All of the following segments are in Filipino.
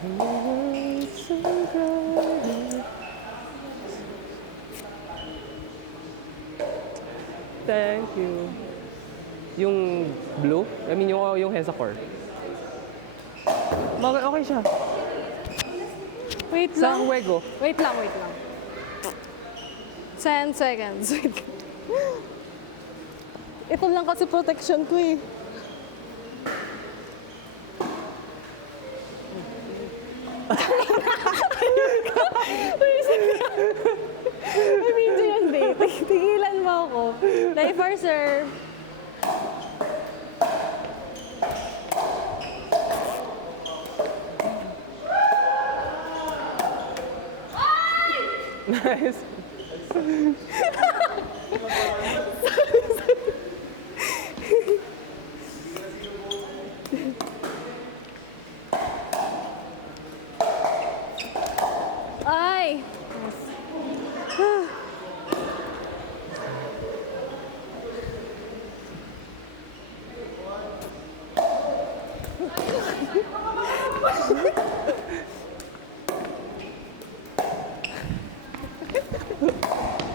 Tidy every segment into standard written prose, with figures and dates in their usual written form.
Thank you. Yung blue? I mean, yung Hensacor. Bakit okay siya? Wait Sa lang. Huego. Wait lang. 10 seconds. Ito lang kasi protection ko eh. May video yun, babe. Tigilan mo ako. Lifer, sir. Nice. Ay!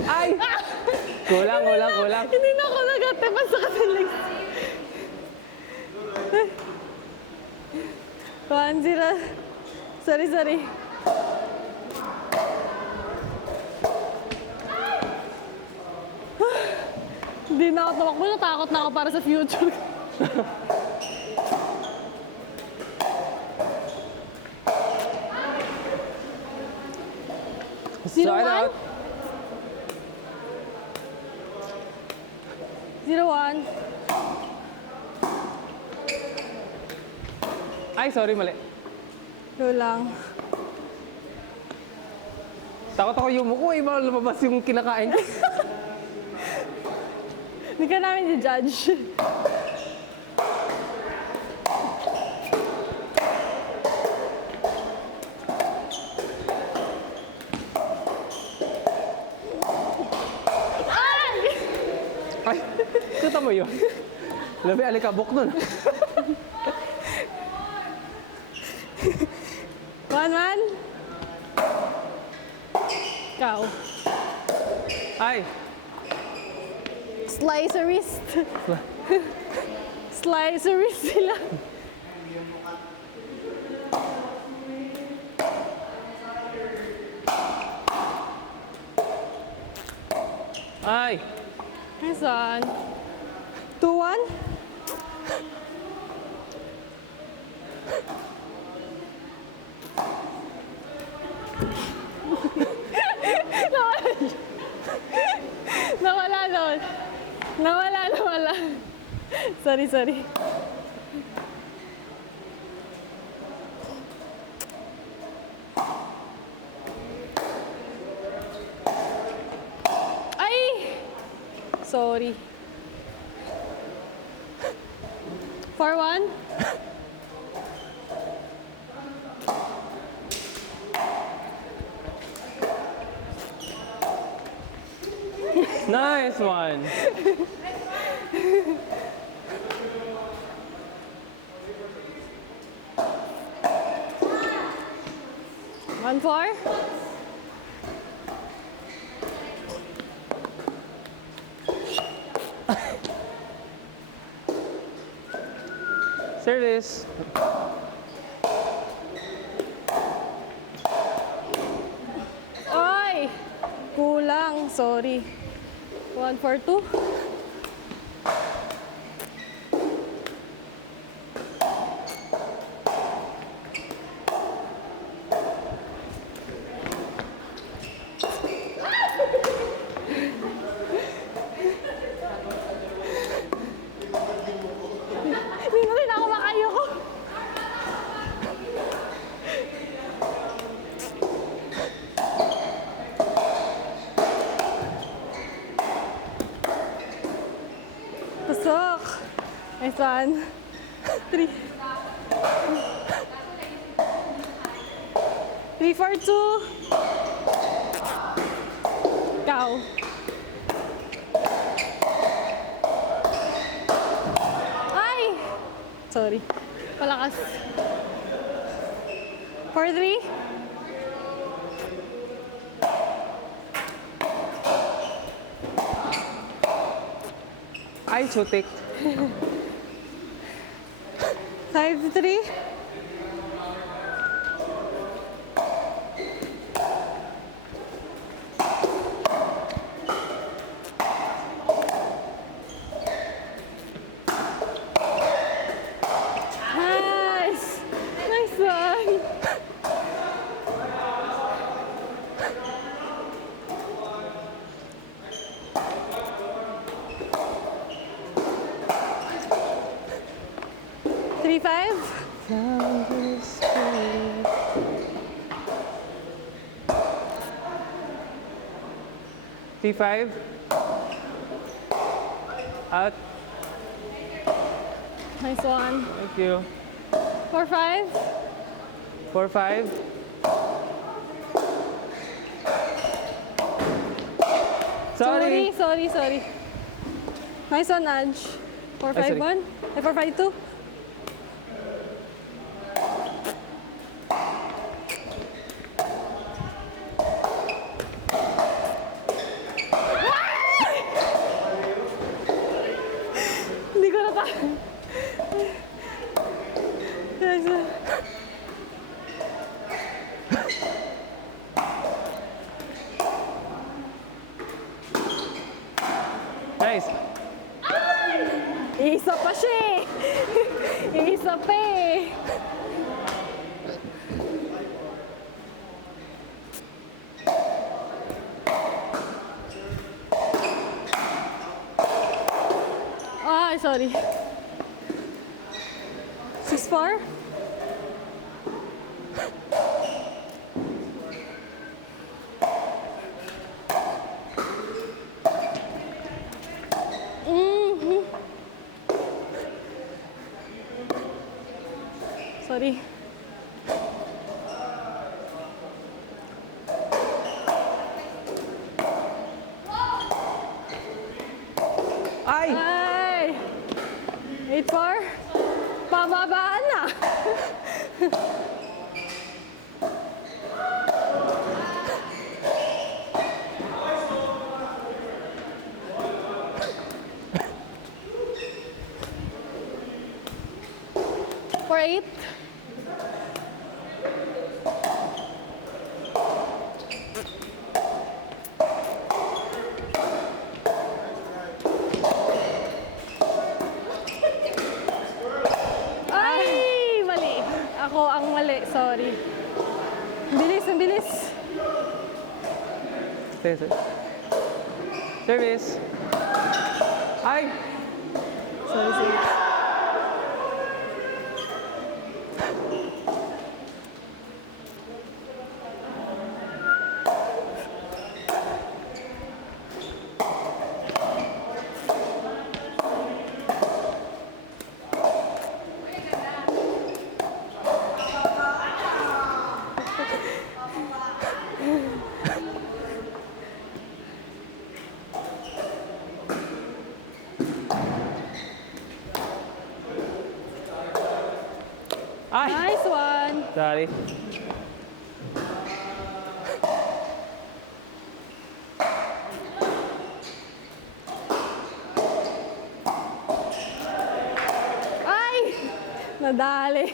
Ay! Kulang. Hindi na ako nagatipan sa katilig. 1-0. Sorry. Hindi na ako tumakbo. Natakot na ako para sa future. Zero Side one? out. 0-1. Ay, sorry, mali. Go lang. Takot ako yung muko eh. Baka lumabas yung kinakain ko. Hindi ka namin i-judge. Ay, kita mo yun. Labi, alikabok nun. 1-1. Ikaw. Ay, Slice a wrist. Slice a wrist sila. ay. Nice one. 2-1. Nawala doon. Nawala. Sorry. Ay! Sorry. 4-1. Nice one. One four. Service. Ay! Kulang. Sorry. 1-4-2. Hindi na rin ako makayoko. Pasok. Nice one. 3. 3-4-2. Ikaw. Ay! Sorry. Palakas. 4-3. Ay, sutik. 5-3. Nice! Nice one! Three, five. T5. Out. Nice one. Thank you. 4-5. 4-5. Sorry. Sorry. Nice one, Nudge. 4-5-1. Ay, 4-5-2. Hindi ko na pa. Nice one. Nice. Isa pa siya eh. Isa pa eh. Ay, sorry. 6-4. Sorry. Ay! Ay! 8-4. Pababaan na. For 8. Ay, mali. Ako ang mali, sorry. Ang bilis. Stay. Service. Ay! Sorry. Ay! Nice one. Sorry. Ay! Nadali.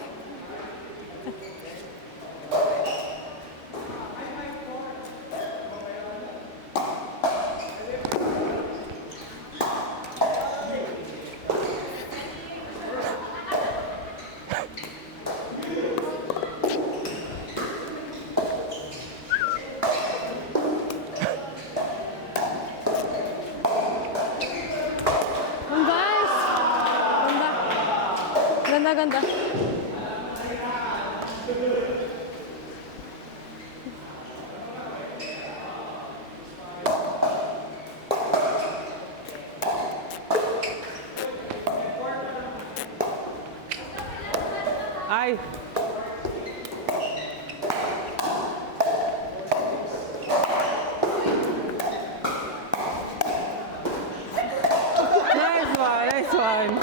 Guys! Ganda. Ay! Nice one.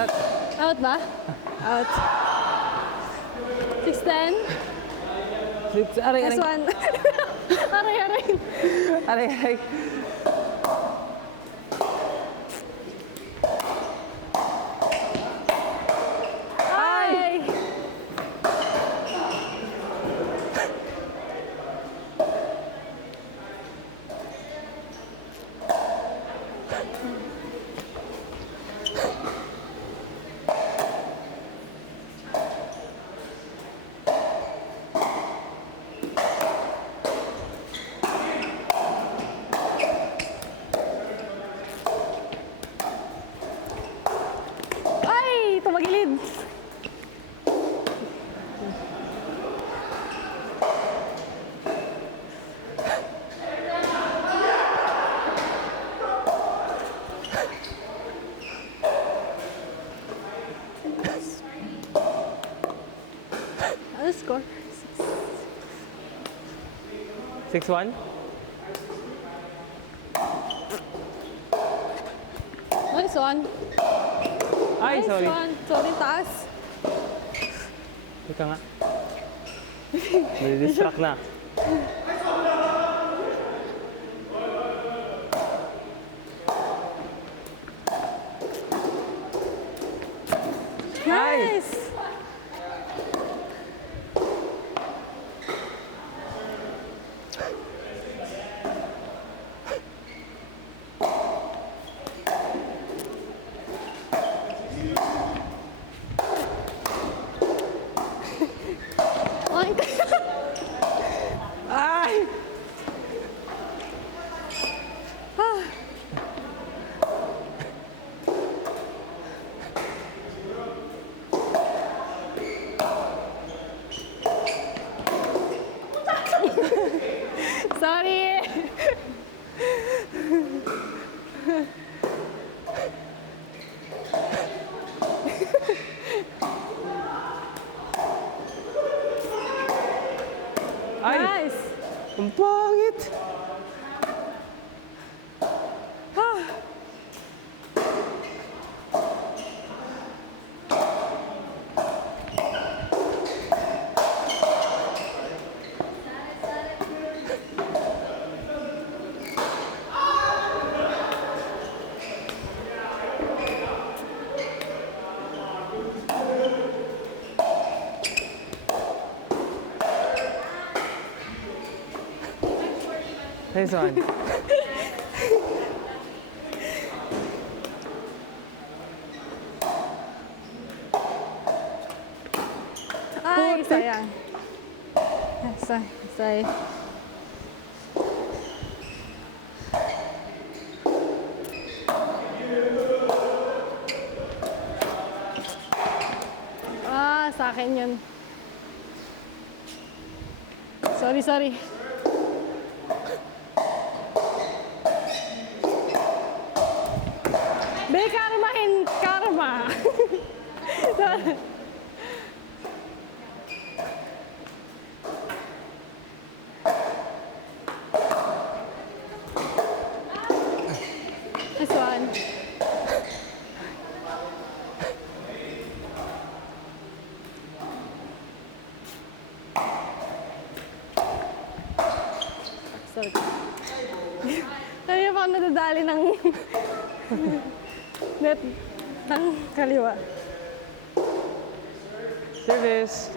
out. Out ba? Out. 6-10. Aray, Last aray. one. Aray, aray. Aray, aray. Ay! Ay! Tumagilid. Ano score? 6-1. Nice one. Ay, Nice sorry. one. Sorry, taas. Ika nga. Nadidistract na. Ay! Nice! Ay, Ay! sorry! Ay! Nice! Ang pangit! Nice one. Ay, sayang. Say. Ah, sa akin yun. Sorry. Be, karmahin, karma. Sorry. This one. Sorry. Kaya pa ako nadadali ng net ng kaliwa. Service.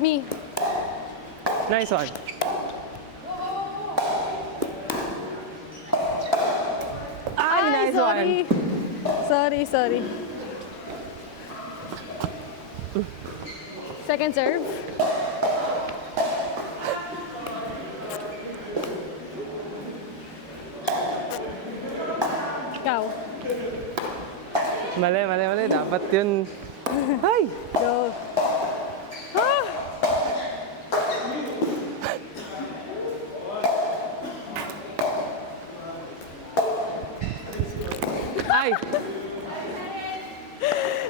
Me. Nice one. Ay, nice one. Sorry. Second serve. Ikaw. Mali. Dapat yun. Ay! Go. Ay!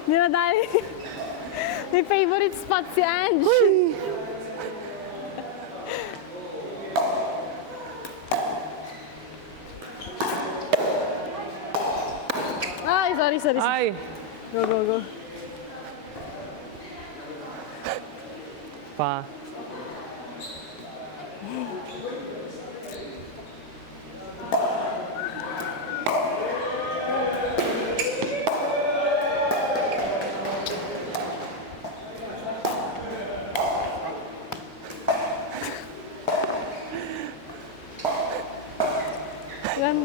Dinadali. May favorite spot si Ange. Ay, sorry, sorry. Ay! Go, go, go. Pa. Yan.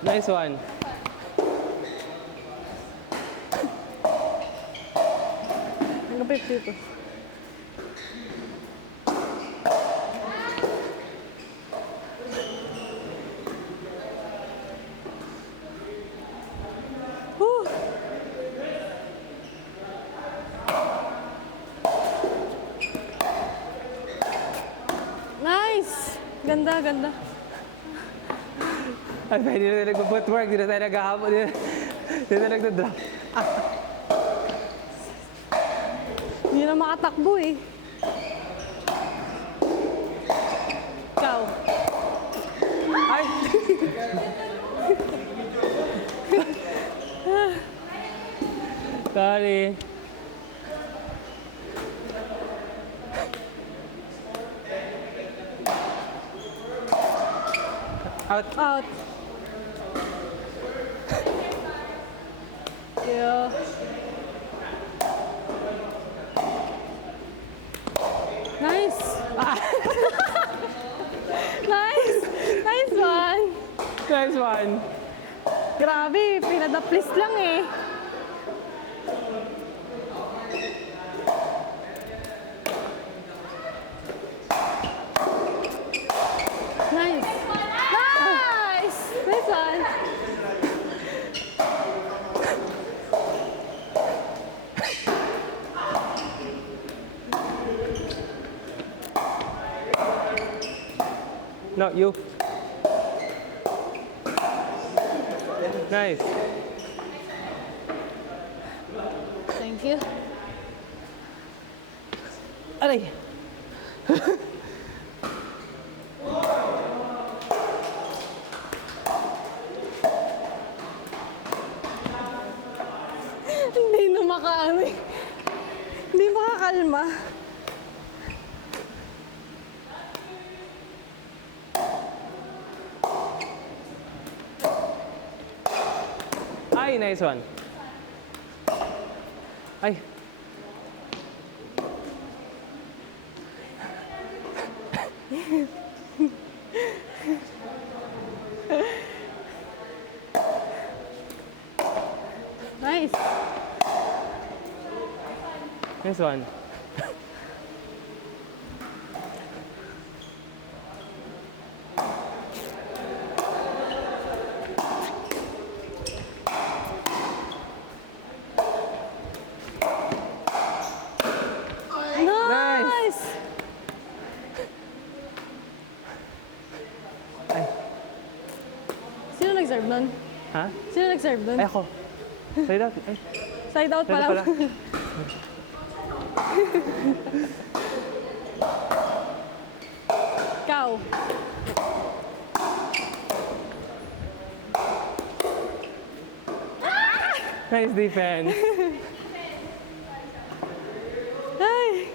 Nice one. Hanggang 50 to. Whew. Nice! Ganda, ganda. Ay, hindi na tayo nag-footwork, hindi na tayo nag-hahapon, hindi na nag-drop. Hindi na makatakbo eh. Ikaw. Ay! Sorry. Out. Out. Yeah. Nice. Nice. Nice one. Nice one. Grabe, pinadaplis lang eh. Nice. Nice. Nice one. No, you. Nice. Thank you. Aray! Hindi na makaano eh. Hindi makakalma. Ay, nice one. Ay. Nice. Nice one. Nice. Ay. Sino nag-serve nun? Ha? Sino nag-serve nun? Ay, ako. Side out. Ay, Side out side pala. out pala. Ikaw. Nice defense. Ay.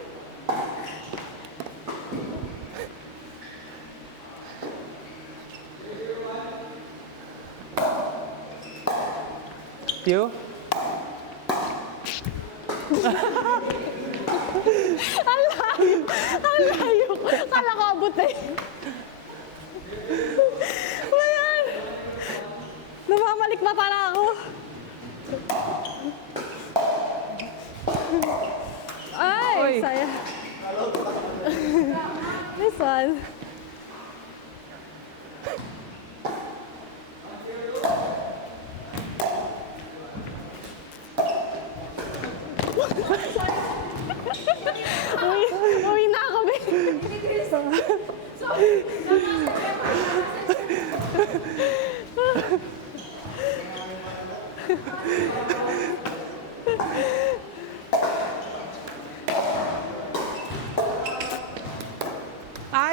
You? Ang layo. Ang layo. Kala ko abot eh. Ayan. Namamalik mata na ako. Ay, Oy. saya. This one. Uwi na kami.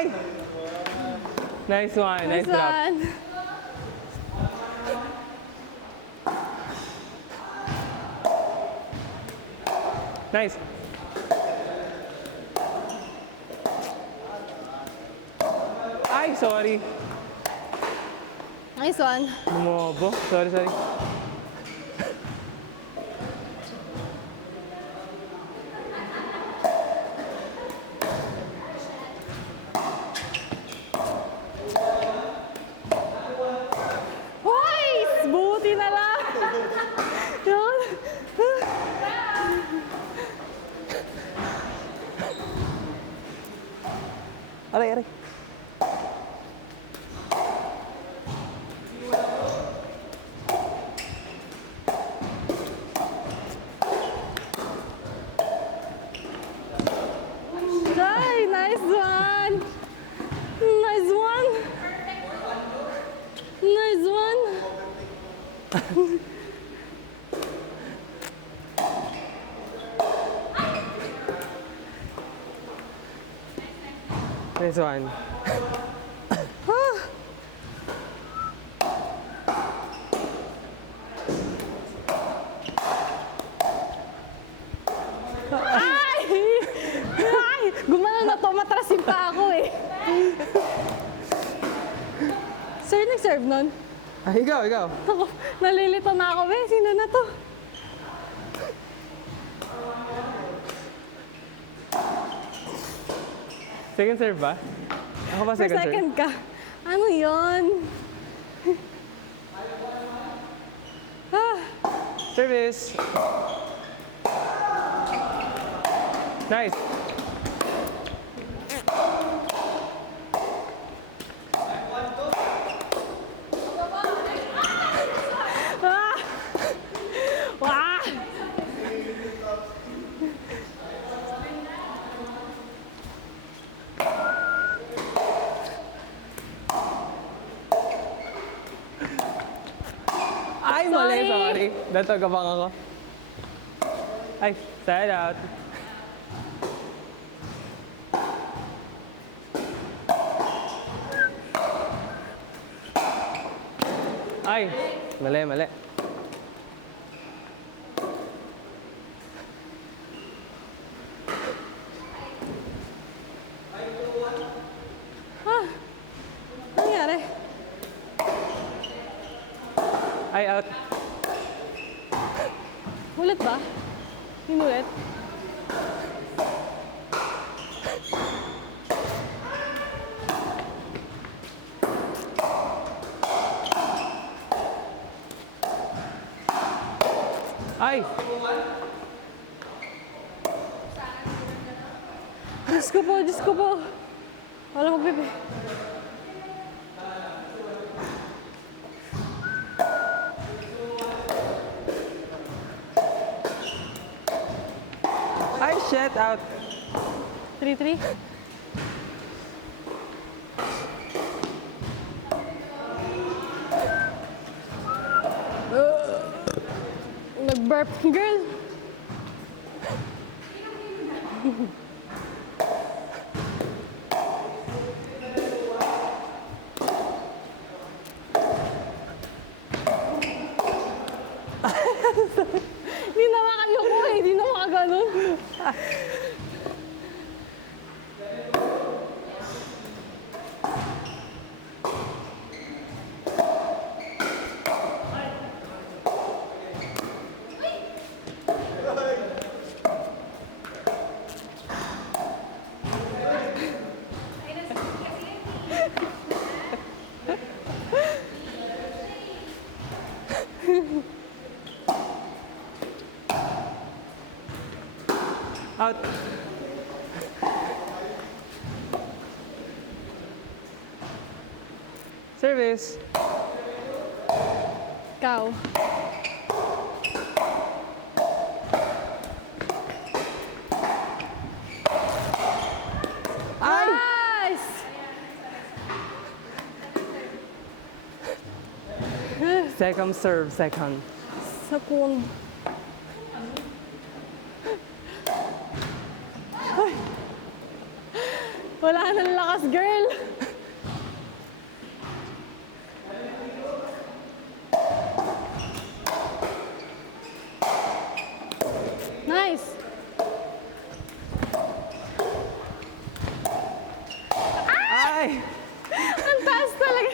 Ay! Nice one. Nice drop. one. Nice. Ay, sorry. Nice one. Bumobo. Sorry, sorry. Hoy! Buti na lang. Yun. Aray, aray. Jai, nice one. Nice one. Nice one. Nice one. Ay! Ay! Gumano na to, matrasin pa ako eh. Sir, nag-serve nun? Ah, ikaw, ikaw. Ako, nalilito na ako. Sino na to? Second serve ba? Ako ba second serve? Second ka. Ano yon? Service. Nice. Ah! Wah! Ay, mali, sorry. Dato, gabang ako. Ay, side out. Ay, mali, mali. Ah! Ano nangyari? Ay, out. Ulit ba? Inulit? Ay! Diyos ko po, Diyos ko po. Wala magbibi. Ay, shit, out. 3-3. Nag-burp. Girl! Hindi na makayoko eh. Hindi na makaganon. Out. Service. Ikaw. Nice! Second serve, second. Second. Ay. Wala nang lakas, girl. Nice. Ay! Ang taas talaga.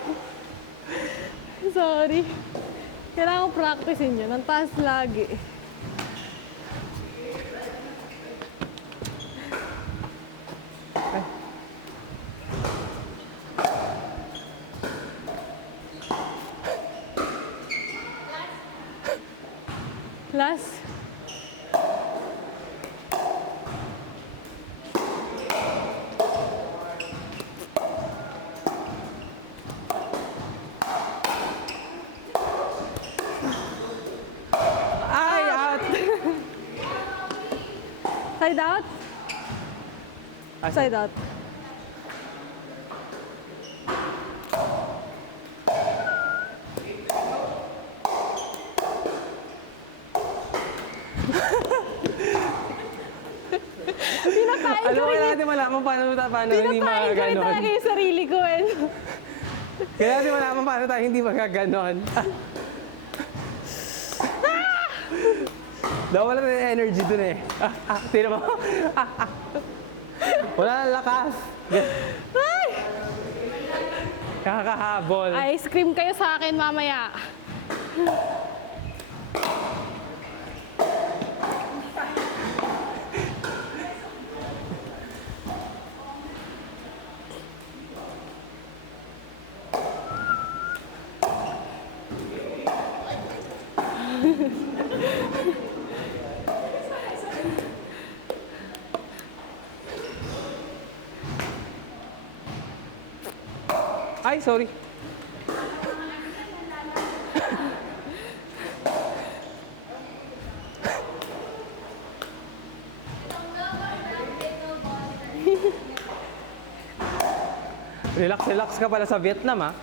Sorry. Kailangan ko practicein yun. Ang taas lagi. Last. Ay! Out! Side out. Side out. Pinapain Alam ko mo, rin kailangan natin malaman paano hindi Pinapain ko rin magaganon. talaga yung sarili ko eh. Kailangan natin malaman paano tayo hindi magaganon. Nawala na yung energy dun eh. Tira mo. Wala na lakas. Ay! Kakahabol. Ice cream kayo sa akin mamaya. Ay, sorry. Relax ka pala sa Vietnam, ah.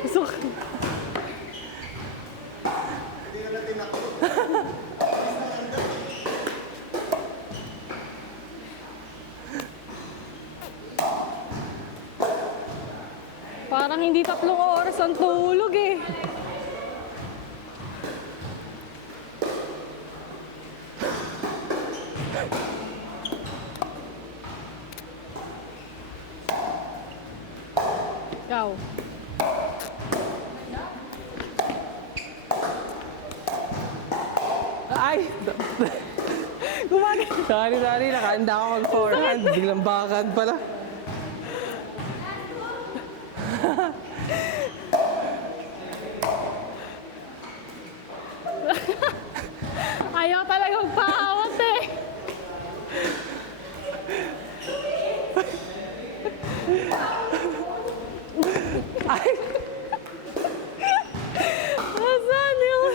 Gusto ko. Parang hindi 3 oras ang tulog eh. Ikaw. Ay! Gumagano. Sorry. Nakahanda ako mag-forehand. Biglang backhand pala. Ayaw talaga magpahawat eh. Ay! Asan yung...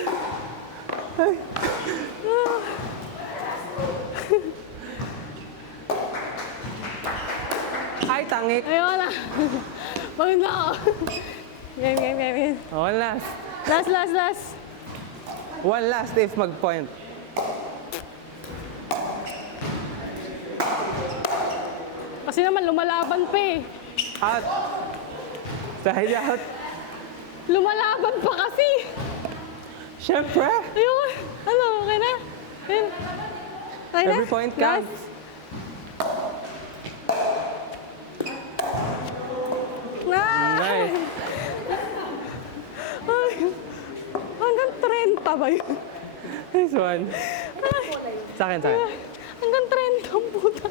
Ay, tangik. Ayaw na. Pagod na ako. Game. One last. Last. One last if mag-point. Kasi naman lumalaban pa eh. Out. Side out. Lumalaban pa kasi. Siyempre. Ayun. Ano, okay na? Ayun. Okay na? Every point Last. counts. Nice. Ay, hanggang 30 ba yun? Nice one. Sa akin. Hanggang 30 ang puta.